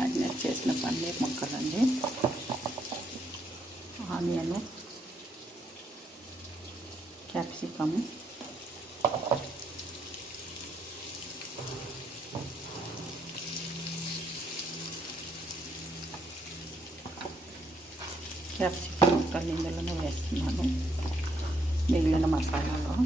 మ్యారినేట్ చేసిన పన్నీర్ ముక్కలండి, onion, capsicum, ముక్కలు ఇందులోనే వేస్తున్నాను, మిగిలిన మసాలాలో